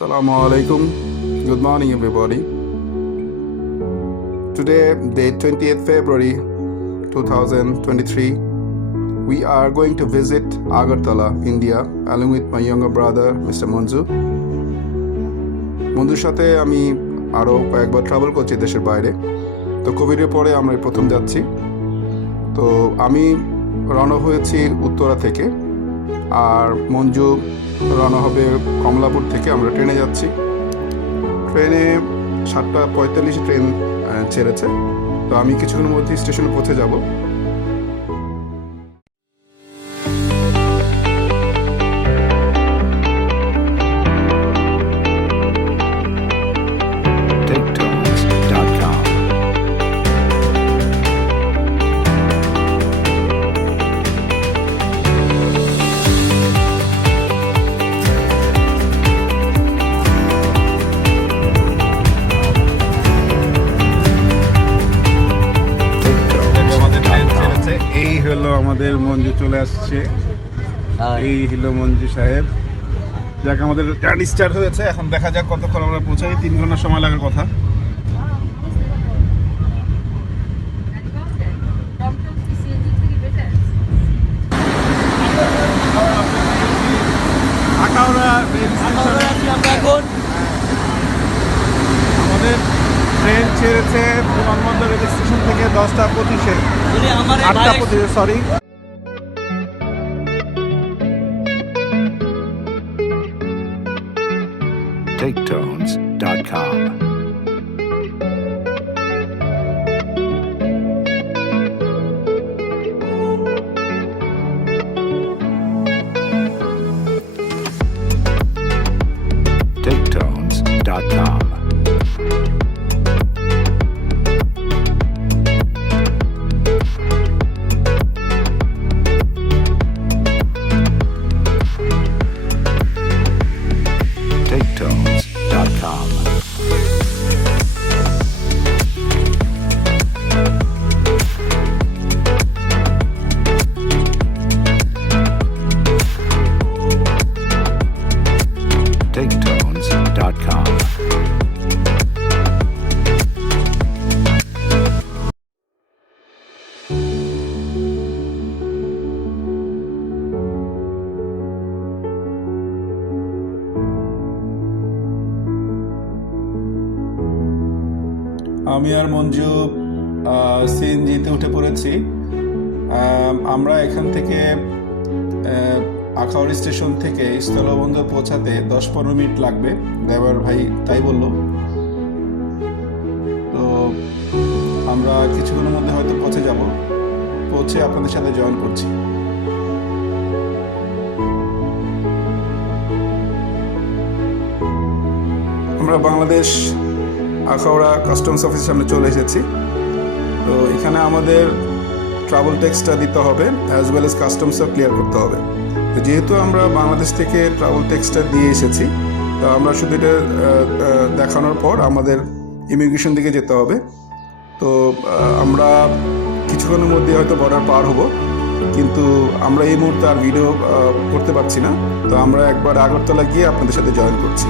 Assalamu alaikum. Good morning, everybody. Today, day 28th February 2023, we are going to visit Agartala, India, along with my younger brother, Mr. Monzu. বন্ধুর সাথে আমি আরও কয়েকবার travel করছি দেশের বাইরে তো কোভিডের পরে আমরা প্রথম যাচ্ছি তো আমি রওনা হয়েছি উত্তরা থেকে আর মঞ্জু রওনা হবে কমলাপুর থেকে। আমরা ট্রেনে যাচ্ছি। ট্রেনে সাতটা পঁয়তাল্লিশে ট্রেন ছেড়েছে। তো আমি কিছুক্ষণের মধ্যে স্টেশনে পৌঁছে যাব। মঞ্জু চলে আসছে। এই হলো মঞ্জু সাহেব। যাক আমাদের জার্নি স্টার্ট হয়েছে। এখন দেখা যাক কতক্ষণ আমরা পৌঁছাই। তিন ঘণ্টা সময় লাগার কথা। আমাদের ট্রেন ছেড়েছে বিমানবন্দর রেল স্টেশন থেকে দশটা পঁচিশে। আটটা পঁচিশে সরি TakeTones.com. আমি আর মঞ্জু সিএনজিতে উঠে পড়েছি। আমরা এখান থেকে আখাউড়ি স্টেশন থেকে স্থলবন্দর পৌঁছাতে দশ পনেরো মিনিট লাগবে। ড্রাইভার ভাই তাই বলল। তো আমরা কিছুক্ষণের মধ্যে হয়তো পৌঁছে যাব। পৌঁছে আপনাদের সাথে জয়েন করছি। আমরা বাংলাদেশ আখাউড়া কাস্টমস অফিসের সামনে চলে এসেছি। তো এখানে আমাদের ট্রাভেল ট্যাক্সটা দিতে হবে অ্যাজ ওয়েল এস কাস্টমসও ক্লিয়ার করতে হবে। তো যেহেতু আমরা বাংলাদেশ থেকে ট্রাভেল ট্যাক্সটা দিয়ে এসেছি, তো আমরা শুধু এটা দেখানোর পর আমাদের ইমিগ্রেশন দিকে যেতে হবে। তো আমরা কিছুক্ষণের মধ্যে হয়তো বর্ডার পার হব, কিন্তু আমরা এই মুহূর্তে আর ভিডিও করতে পারছি না। তো আমরা একবার আগরতলা গিয়ে আপনাদের সাথে জয়েন করছি।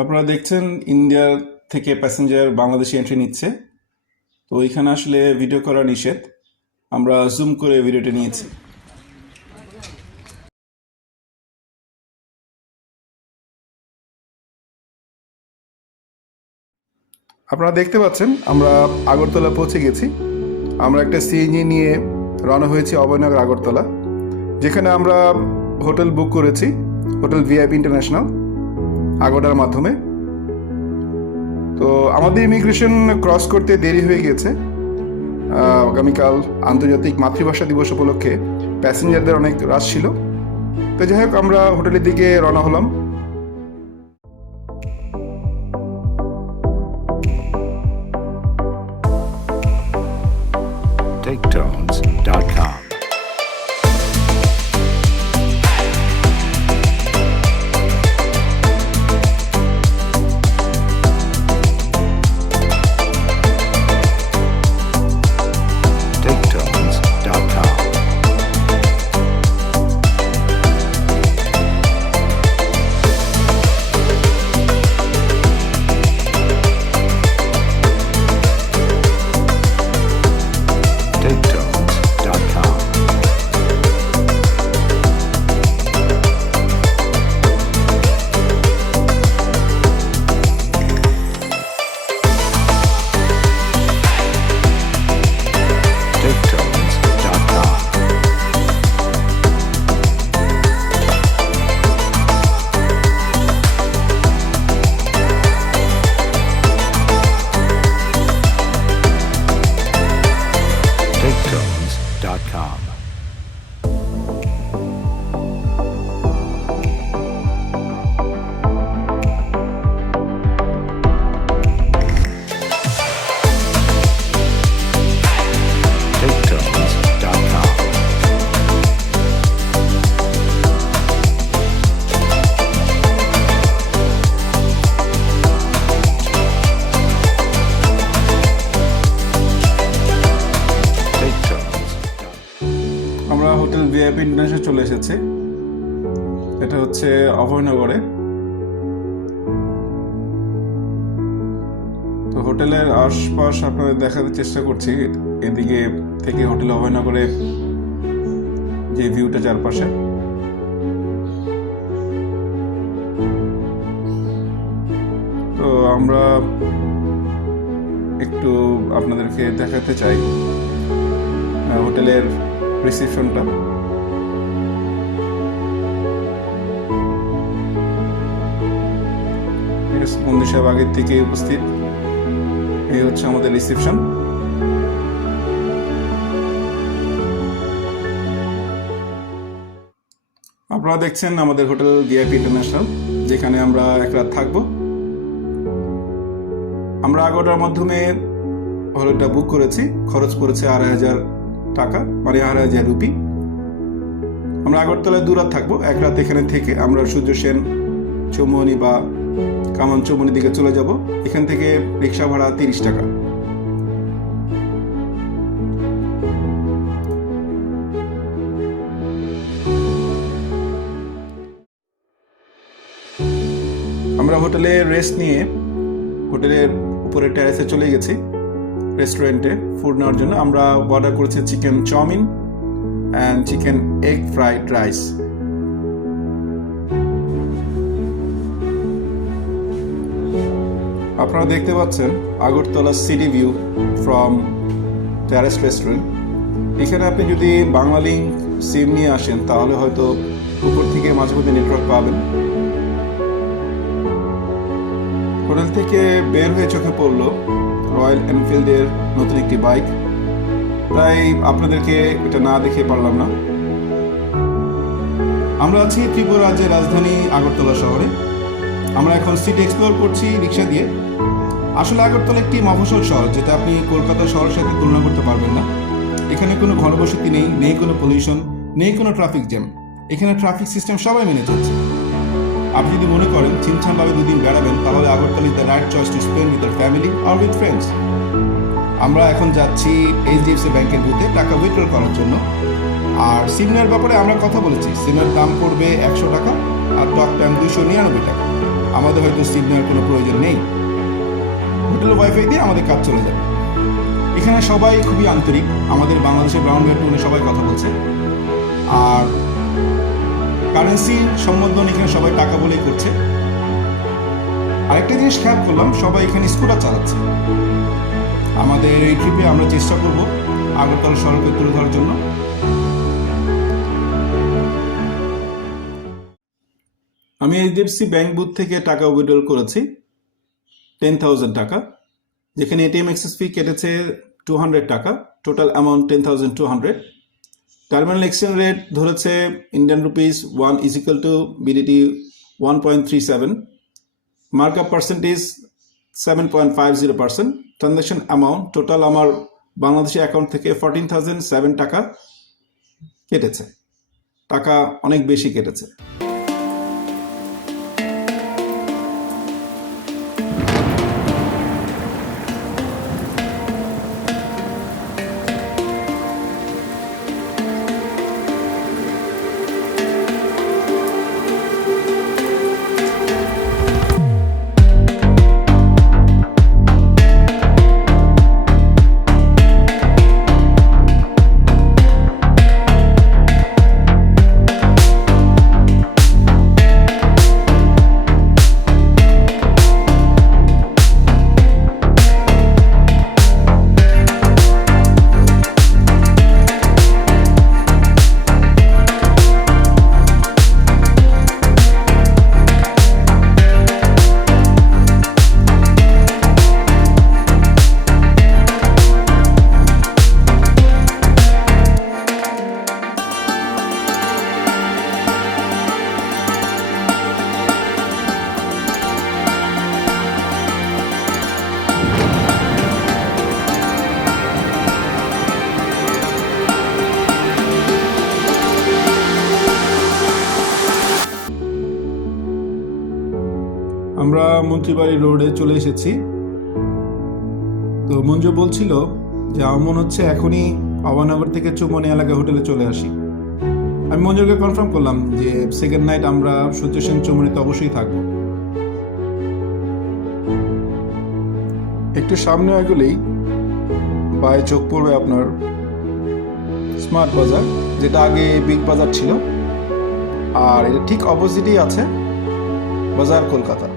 আপনারা দেখছেন ইন্ডিয়া থেকে প্যাসেঞ্জার বাংলাদেশে এন্ট্রি নিচ্ছে। তো এখানে আসলে ভিডিও করা নিষেধ। আমরা জুম করে ভিডিওটা নিয়েছি। আপনারা দেখতে পাচ্ছেন, আমরা আগরতলা পৌঁছে গেছি। আমরা একটা সিএনজি নিয়ে রওনা হয়েছি অভয়নগর আগরতলা। যেখানে আমরা হোটেল বুক করেছি, হোটেল ভিআইপি ইন্টারন্যাশনাল আগোডার মাধ্যমে। তো আমাদের ইমিগ্রেশন ক্রস করতে দেরি হয়ে গেছে আগামীকাল আন্তর্জাতিক মাতৃভাষা দিবস উপলক্ষে প্যাসেঞ্জারদের অনেক রাশ ছিল। তো যাই হোক, আমরা হোটেলের দিকে রওনা হলাম। ভিআইপি ইন্টারন্যাশনাল চলে এসেছি। এটা হচ্ছে অভয়নগরে। তো হোটেলের আশপাশ আপনাদের দেখাতে চেষ্টা করছি, এদিকে থেকে হোটেল অভয়নগরে যে ভিউটা চারপাশে। তো আমরা একটু আপনাদেরকে দেখাতে চাই হোটেলের রিসেপশনটা বন্ধু সাহেব আগের থেকে উপস্থিত। এই হচ্ছে আমাদের রিসিপশন আপনারা দেখছেন আমাদের হোটেল ভিআইপি ইন্টারন্যাশনাল যেখানে আমরা এক রাত থাকব। আমরা আগোটার মাধ্যমে হোটেলটা বুক করেছি, খরচ পড়েছে আড়াই হাজার টাকা মানে আড়াই হাজার রুপি আমরা আগরতলায় দু রাত থাকব। এক রাত এখানে থেকে আমরা সূর্য সেন চৌমনি বা কামান চৌমনির দিকে চলে যাব। এখান থেকে রিক্সা ভাড়া তিরিশ টাকা। আমরা হোটেলে রেস্ট নিয়ে হোটেলের উপরে টেরেসে চলে গেছি। রেস্টুরেন্টে ফুড নেওয়ার জন্য আমরা অর্ডার করেছি chicken chowmein and chicken egg fried rice আপনারা দেখতে পাচ্ছেন Agartala city view from terrace restaurant এখানে আপনি যদি বাংলা লিঙ্ক সিম নিয়ে আসেন, তাহলে হয়তো উপর থেকে মাঝে মধ্যে নেটওয়ার্ক পাবেন। হোটেল থেকে বের হয়ে চোখে পড়ল রয়্যাল এনফিল্ডের নতুন একটি বাইক। তাই আপনাদেরকে এটা না দেখে পারলাম না। আমরা আছি ত্রিপুরা রাজ্যের রাজধানী আগরতলা শহরে। আমরা এখন সিটি এক্সপ্লোর করছি রিক্সা দিয়ে। আসলে আগরতলা একটি মফসল শহর, যেটা আপনি কলকাতা শহরের সাথে তুলনা করতে পারবেন না। এখানে কোনো ঘনবসতি নেই নেই কোনো পলিউশন নেই কোনো ট্রাফিক জ্যাম এখানে ট্রাফিক সিস্টেম সবাই মেনে চলছে। আপনি যদি মনে করেন ছিমছামভাবে দুদিন বেড়াবেন, তাহলে Agartala is the right choice to spend with the family R with friends আমরা এখন যাচ্ছি এইচডিএফসি ব্যাংকের বুথে টাকা উইথড্র করার জন্য। আর সিমের ব্যাপারে আমরা কথা বলেছি। সিমের দাম পড়বে একশো টাকা আর টক টাইম দুইশো নিরানব্বই টাকা। আমাদের হয়তো সিম নেওয়ার কোনো প্রয়োজন নেই। হোটেল ওয়াইফাই দিয়ে আমাদের কাজ চলে যাবে। এখানে সবাই খুবই আন্তরিক। আমাদের বাংলাদেশের গ্রাউন্ড টোনে সবাই কথা বলছে আর কারেন্সি সম্বোধন এখানে সবাই টাকা বলেই করছে। আরেকটা জিনিস খেয়াল করলাম, সবাই এখানে স্কুটার চালাচ্ছে। আমাদের এই ট্রিপে আমরা চেষ্টা করব আগরতলা শহরকে তুলে ধরার জন্য। আমি এইচডিএফসি ব্যাংক বুথ থেকে টাকা উইড্রল করেছি টেন থাউজেন্ড টাকা। যেখানে এটিএম এক্সেস ফি কেটেছে টু হান্ড্রেড টাকা total amount ten thousand two hundred terminal exchange rate ধরেছে Indian rupees one equal to BDT one point three seven markup percentage seven point five zero percent transaction amount total আমার Bangladeshi account থেকে fourteen thousand seven টাকা কেটেছে টাকা অনেক বেশি কেটেছে মন্ত্রীবাড়ি রোডে চলে এসেছি। তো মঞ্জু বলছিল যে আমার মনে হচ্ছে এখনই আবানগর থেকে চুমনি এলাকা হোটেলে চলে আসি। আমি মঞ্জুরকে কনফার্ম করলাম যে সেকেন্ড নাইট আমরা সূর্য সেন চৌমুনিতে অবশ্যই থাকব। একটু সামনে এগুলেই বায়ে চোখ পড়বে আপনার স্মার্ট বাজার, যেটা আগে বিগ বাজার ছিল। আর এটা ঠিক অপোজিটেই আছে বাজার কলকাতা।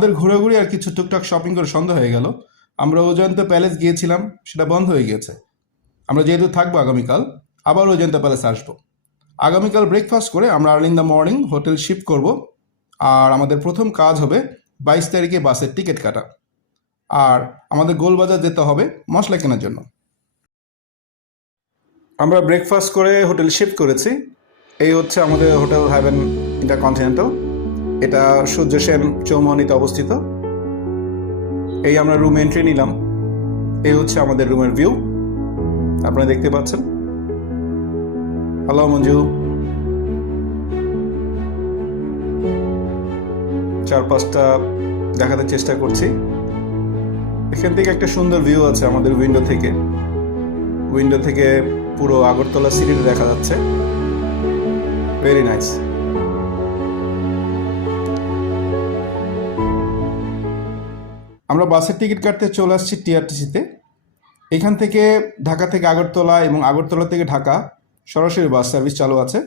আমাদের ঘোরাঘুরি আর কিছু টুকটাক শপিং করে সন্ধ্যা হয়ে গেল। আমরা অজন্তা প্যালেস গিয়েছিলাম, সেটা বন্ধ হয়ে গিয়েছে। আমরা যেহেতু থাকব আগামীকাল, আবার অজন্তা প্যালেস আসব। আগামীকাল ব্রেকফাস্ট করে আমরা early in the morning hotel shift করব। আর আমাদের প্রথম কাজ হবে বাইশ তারিখে বাসের টিকিট কাটা। আর আমাদের গোলবাজার যেতে হবে মশলা কেনার জন্য। আমরা ব্রেকফাস্ট করে হোটেল শিফট করেছি। এই হচ্ছে আমাদের হোটেল হ্যাভেন ইন্টারকন্টিনেন্টাল এটা সূর্য সেন চৌমনিতে অবস্থিত। এই আমরা রুম এন্ট্রি নিলাম। এই হচ্ছে আমাদের রুমের ভিউ আপনারা দেখতে পাচ্ছেন? হ্যালো মঞ্জু। চারপাশটা দেখাতে চেষ্টা করছি। এখান থেকে একটা সুন্দর ভিউ আছে আমাদের উইন্ডো থেকে। উইন্ডো থেকে পুরো আগরতলা সিটিটা দেখা যাচ্ছে। ভেরি নাইস আমরা বাসের টিকিট কাটতে চলে আসছি টিআরটিসিতে। এখান থেকে ঢাকা থেকে আগরতলা এবং আগরতলা থেকে ঢাকা সরাসরি বাস সার্ভিস চালু আছে।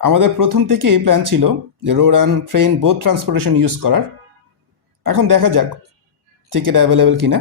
আমাদের প্রথম থেকেই প্ল্যান ছিল যে road and train both transportation use করার। এখন দেখা যাক টিকিট অ্যাভেলেবেল কিনা।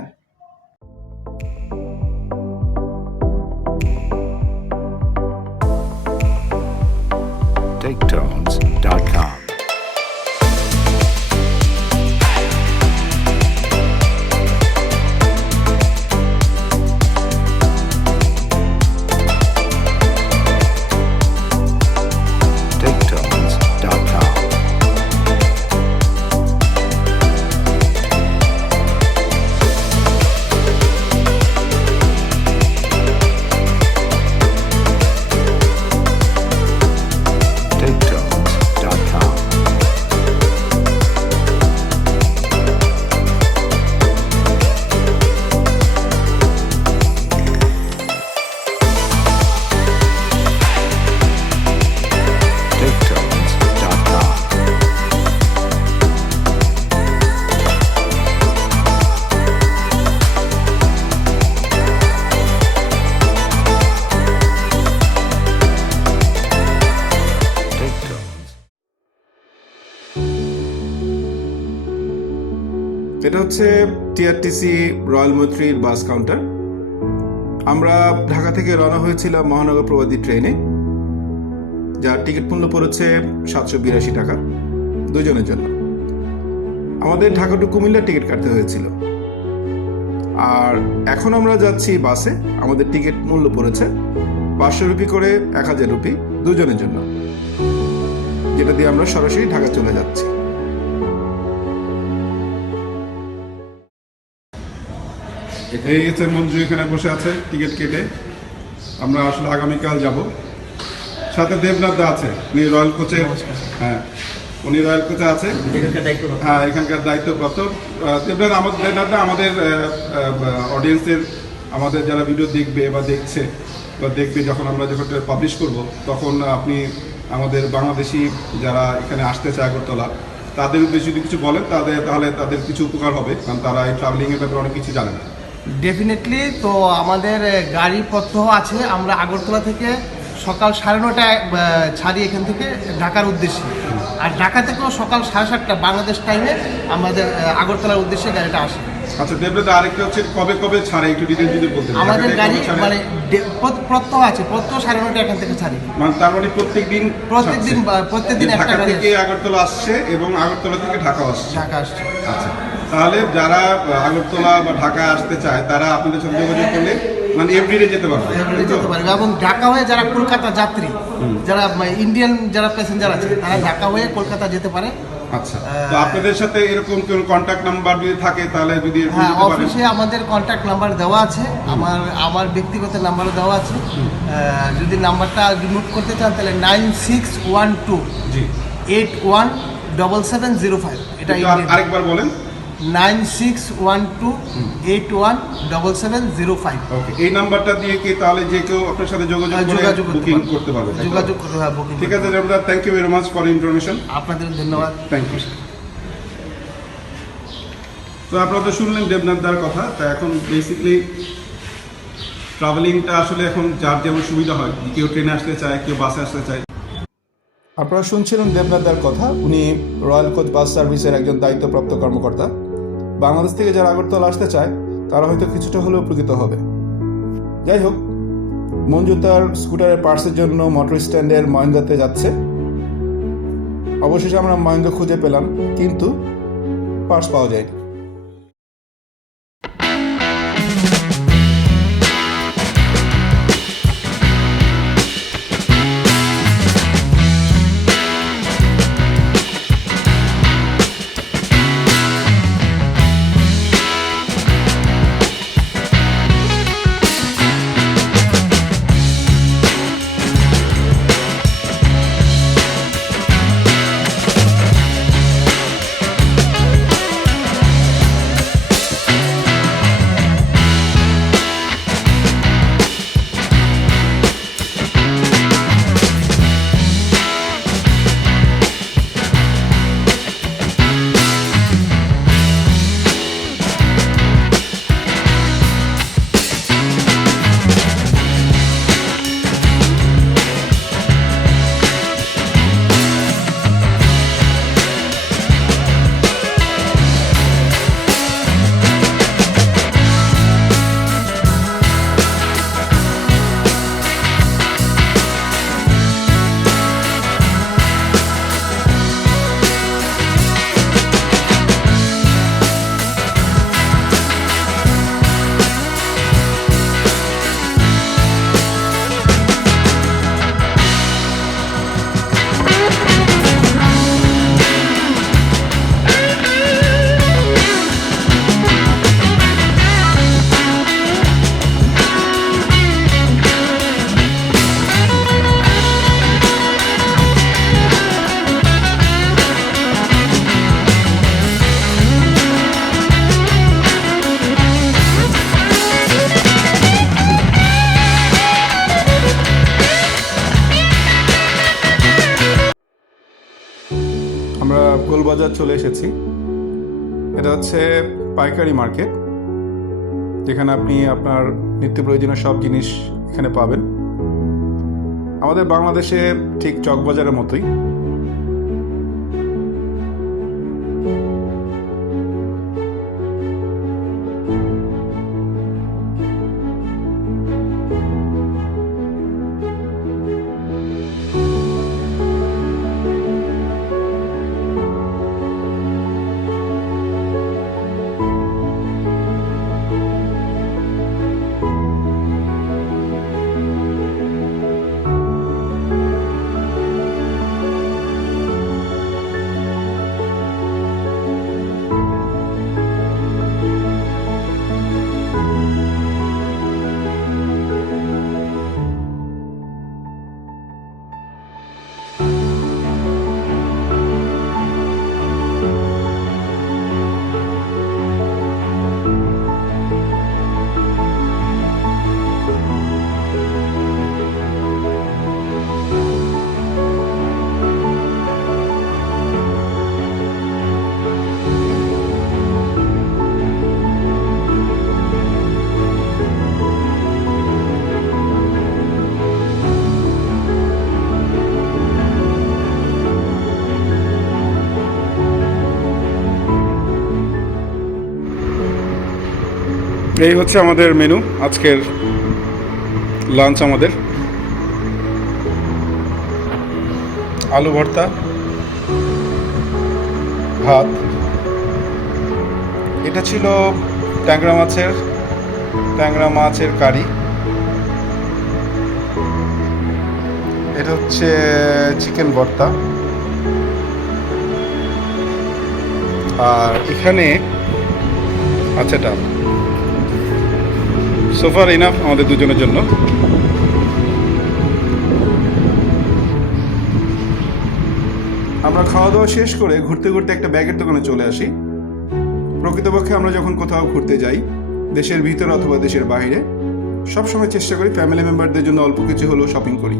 হচ্ছে টিআরটিসি রয়্যাল মৈত্রীর বাস কাউন্টার। আমরা ঢাকা থেকে রওনা হয়েছিলাম মহানগর প্রবাদী ট্রেনে। যার টিকিট মূল্য পড়েছে সাতশো বিরাশি টাকা দুজনের জন্য। আমাদের ঢাকা টু কুমিল্লার টিকিট কাটতে হয়েছিল। আর এখন আমরা যাচ্ছি বাসে। আমাদের টিকিট মূল্য পড়েছে পাঁচশো রুপি করে এক হাজার রুপি দুজনের জন্য। যেটা দিয়ে আমরা সরাসরি ঢাকা চলে যাচ্ছি। এই হচ্ছে মঞ্জু এখানে বসে আছে টিকিট কেটে। আমরা আসলে আগামীকাল যাব। সাথে দেবনাথ দা আছে উনি রয়্যাল কোচে। হ্যাঁ উনি রয়্যাল কোচে আছে। হ্যাঁ এখানকার দায়িত্বপ্রাপ্ত। দেবনাথ আমাদের দেবনাথ দা আমাদের অডিয়েন্সের আমাদের যারা ভিডিও দেখবে বা দেখছে বা দেখবে যখন আমরা যখন পাবলিশ করব তখন আপনি আমাদের বাংলাদেশি যারা এখানে আসতে চায় আগরতলা তাদের উদ্দেশ্যে যদি কিছু বলেন তাদের তাহলে তাদের কিছু উপকার হবে কারণ তারা এই ট্রাভেলিংয়ের ব্যাপারে অনেক কিছু জানে না। ডেফিনেটলি তো আমাদের গাড়ি প্রত্যহ আছে। আমরা আগরতলা থেকে সকাল সাড়ে নটায় ছাড়ি এখান থেকে ঢাকার উদ্দেশ্যে। আর ঢাকা থেকেও সকাল সাড়ে সাতটা বাংলাদেশ টাইমে আমাদের আগরতলার উদ্দেশ্যে গাড়িটা আসে। আচ্ছা দেবনাথ আরেকটা হচ্ছে কবে কবে ছাড়ে? একটু ডিটেল যদি বলতেন। আমাদের গাড়ি মানে প্রত্যহ আছে। প্রত্যহ সাড়ে নটা এখান থেকে ছাড়ি। মানে তার মানে প্রত্যেক দিন একটা গাড়ি থেকে আগরতলা আসছে এবং আগরতলা থেকে ঢাকা আসছে। ঢাকা আসছে। আচ্ছা। তাহলে যারা আগরতলা বা ঢাকা আসতে চায় তারা আপনাদের সাথে যোগাযোগ করলে মানে এভরিডে যেতে পারবে। এগুলো যেতে পারবে। এবং ঢাকা হয়ে যারা কলকাতা যাত্রী যারা ইন্ডিয়ান যারা প্যাসেঞ্জার আছে তারা ঢাকা হয়ে কলকাতা যেতে পারে। আচ্ছা। তো আপনাদের সাথে এরকম কোন কন্ট্যাক্ট নাম্বার যদি থাকে তাহলে যদি হ্যাঁ অফিসে আমাদের কন্ট্যাক্ট নাম্বার দেওয়া আছে। আমার আমার ব্যক্তিগত নাম্বারও দেওয়া আছে। যদি নাম্বারটা নোট করতে চান তাহলে nine six one two eight one double seven zero five এটা আরেকবার বলেন। Nine six one two eight one double seven zero five. Okay এই নাম্বারটা দিয়ে কি তাহলে যে কেউ আপনার সাথে যোগাযোগ যোগাযোগ বুকিং করতে পারবে যোগাযোগ হ্যাঁ বুকিং ঠিক আছে দেবদা thank you very much for information আপনাদের ধন্যবাদ। থ্যাংক ইউ তো আপনারা তো শুনলেন দেবনাথ দার কথা তা এখন বেসিকলি ট্রাভেলিংটা আসলে এখন যার যেমন সুবিধা হয় কেউ ট্রেনে আসতে চায় কেউ বাসে আসতে চায়। আপনারা শুনছিলেন দেবনাথ দার কথা উনি রয়্যাল কোচ বাস সার্ভিসের একজন দায়িত্বপ্রাপ্ত কর্মকর্তা। বাংলাদেশ থেকে যারা আগরতলা আসতে চায়, তারা হয়তো কিছুটা হলেও উপকৃত হবে। যাই হোক, মঞ্জু তার স্কুটারের পার্সের জন্য মোটর স্ট্যান্ডের মহেন্দ্রাতে যাচ্ছে। অবশেষে আমরা মহেন্দ্র খুঁজে পেলাম, কিন্তু পার্স পাওয়া যায়নি। চলে এসেছি। এটা হচ্ছে পাইকারি মার্কেট, যেখানে আপনি আপনার নিত্য প্রয়োজনীয় সব জিনিস এখানে পাবেন। আমাদের বাংলাদেশে ঠিক চকবাজারের মতোই। এই হচ্ছে আমাদের মেনু আজকের লাঞ্চ আমাদের। আলু ভর্তা, ভাত। এটা ছিল ট্যাংরা মাছের ট্যাংরা মাছের কারি। এটা হচ্ছে চিকেন ভর্তা। আর এখানে আচ্ছা ডাল সোফার ইনাফ আমাদের দুজনের জন্য। আমরা খাওয়া দাওয়া শেষ করে ঘুরতে ঘুরতে একটা ব্যাগের দোকানে চলে আসি। প্রকৃতপক্ষে আমরা যখন কোথাও ঘুরতে যাই, দেশের ভিতরে অথবা দেশের বাইরে সবসময় চেষ্টা করি ফ্যামিলি মেম্বারদের জন্য অল্প কিছু হলেও শপিং করি।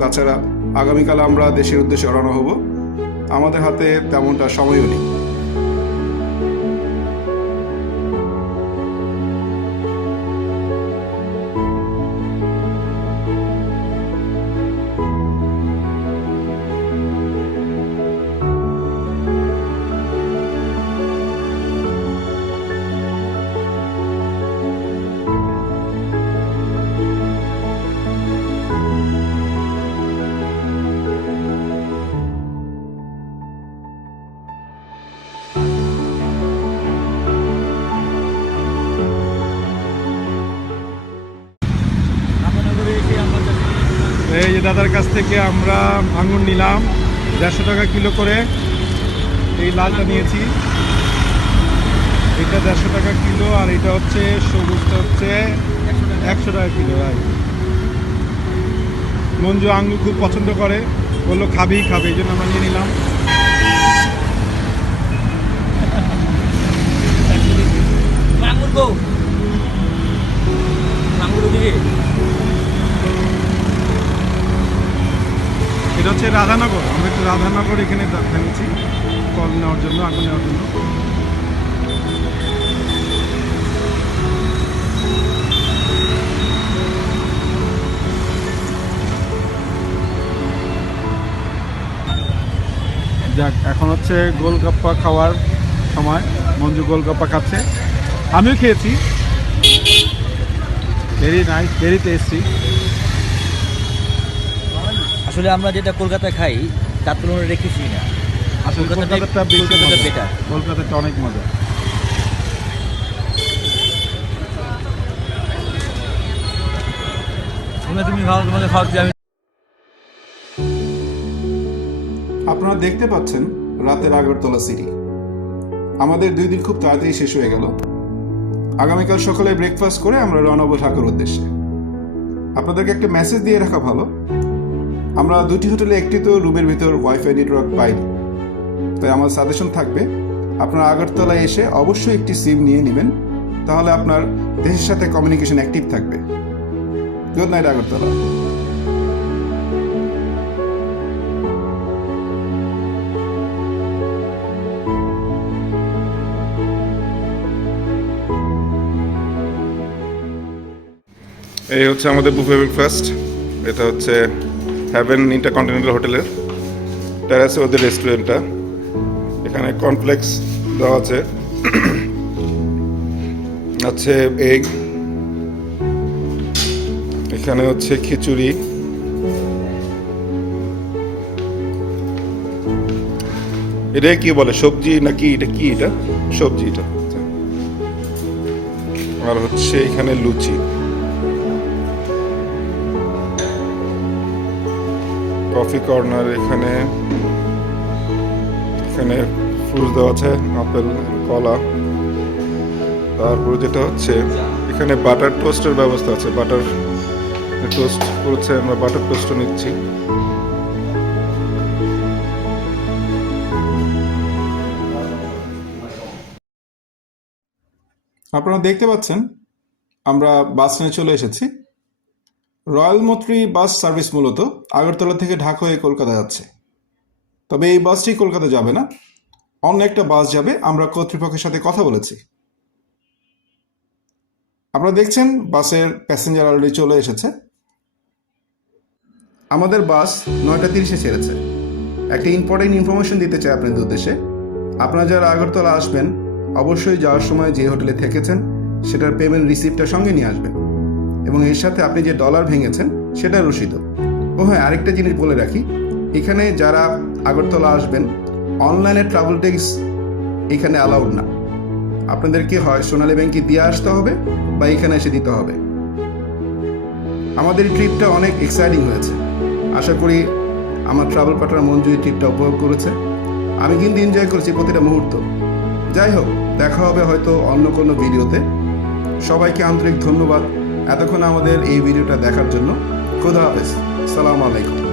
তাছাড়া আগামীকাল আমরা দেশের উদ্দেশ্যে রওনা হব। আমাদের হাতে তেমনটা সময়ও নেই। দাদার কাছ থেকে আমরা আঙুর নিলাম। দেড়শো টাকা কিলো করে এই লালটা নিয়েছি। এটা দেড়শো টাকা কিলো আর এটা হচ্ছে সবুজটা হচ্ছে একশো টাকা। Kilo right. মঞ্জু আঙ্গুর খুব পছন্দ করে। বলল খাবেই খাবে। এই জন্য আমরা নিয়ে নিলাম। এটা হচ্ছে রাধানগর। আমরা একটু রাধানগর এখানে দেখাচ্ছি কল নেওয়ার জন্য, আগুন নেওয়ার জন্য। যাক, এখন হচ্ছে গোলগাপ্পা খাওয়ার সময়। মঞ্জু গোলগাপ্পা খাচ্ছে। আমিও খেয়েছি। ভেরি নাইস ভেরি টেস্টি আসলে আমরা যেটা কলকাতায় খাই তার তুলনায় রেখেছি না। আসলে কলকাতাটা অনেক মজা। তুমি খাও তোমাকে খাওয়াচ্ছি আমি আপনারা দেখতে পাচ্ছেন রাতের আগরতলা সিটি। আমাদের দুই দিন খুব তাড়াতাড়ি শেষ হয়ে গেল। আগামীকাল সকালে ব্রেকফাস্ট করে আমরা রওনা হব ঢাকার উদ্দেশ্যে। আপনাদেরকে একটা মেসেজ দিয়ে রাখা ভালো। আমরা দুটি হোটেলে একটি তো রুমের ভিতর ওয়াইফাই নেটওয়ার্ক পাইনি তাই আমার সাজেশন থাকবে, আপনারা আগরতলায় এসে অবশ্যই একটি সিম নিয়ে নেবেন। তাহলে আপনার দেশের সাথে কমিউনিকেশন অ্যাক্টিভ থাকবে। Good night Agartala. এই হচ্ছে আমাদের বুফে ব্রেকফাস্ট এটা হচ্ছে হ্যাভেন ইন্টারকন্টিনেন্টাল হোটেলের টেরাসে ওদের রেস্টুরেন্টটা এখানে কনফ্লেক্স দেওয়া আছে। আছে এগ এখানে হচ্ছে খিচুড়ি। এটা কি বলে, সবজি নাকি এটা কি এটা? সবজি এটা। আর হচ্ছে এখানে লুচি। কফি কর্নার এখানে এখানে ফ্রুট দেওয়া আছে, আপেল, কলা। তারপর যেটা হচ্ছে, এখানে বাটার টোস্টের ব্যবস্থা আছে। বাটার টোস্ট করছে, আমরা বাটার টোস্টও নিচ্ছি। আপনারা দেখতে পাচ্ছেন, আমরা বাস স্ট্যান্ডে চলে এসেছি। রয়্যাল মৈত্রী বাস সার্ভিস মূলত আগরতলা থেকে ঢাকা হয়ে কলকাতা যাচ্ছে। তবে এই বাসটি কলকাতা যাবে না। অন্য একটা বাস যাবে, আমরা কর্তৃপক্ষের সাথে কথা বলেছি। আপনারা দেখছেন, বাসের প্যাসেঞ্জার অলরেডি চলে এসেছে। আমাদের বাস নয়টা তিরিশে ছেড়েছে। একটা ইম্পর্টেন্ট ইনফরমেশন দিতে চাই আপনাদের উদ্দেশ্যে। আপনারা যারা আগরতলা আসবেন, অবশ্যই যাওয়ার সময় যে হোটেলে থেকেছেন, সেটার পেমেন্ট রিসিপ্টটা সঙ্গে নিয়ে আসবেন। এবং এর সাথে আপনি যে ডলার ভেঙেছেন, সেটা রসিদ। ও হ্যাঁ আরেকটা জিনিস বলে রাখি, এখানে যারা আগরতলা আসবেন অনলাইনে ট্রাভেল ট্যাক্স এখানে অ্যালাউড না। আপনাদেরকে হয়, সোনালী ব্যাংকে দিয়ে আসতে হবে বা এখানে এসে দিতে হবে? আমাদের ট্রিপটা অনেক এক্সাইটিং হয়েছে। আশা করি আমার ট্রাভেল পার্টনার মঞ্জু এই ট্রিপটা উপভোগ করেছে। আমি কিন্তু এনজয় করেছি প্রতিটা মুহূর্ত। যাই হোক, দেখা হবে হয়তো অন্য কোনো ভিডিওতে সবাইকে আন্তরিক ধন্যবাদ। এতক্ষণ আমাদের এই ভিডিওটা দেখার জন্য খুদা হাফেজ। সালাম আলাইকুম।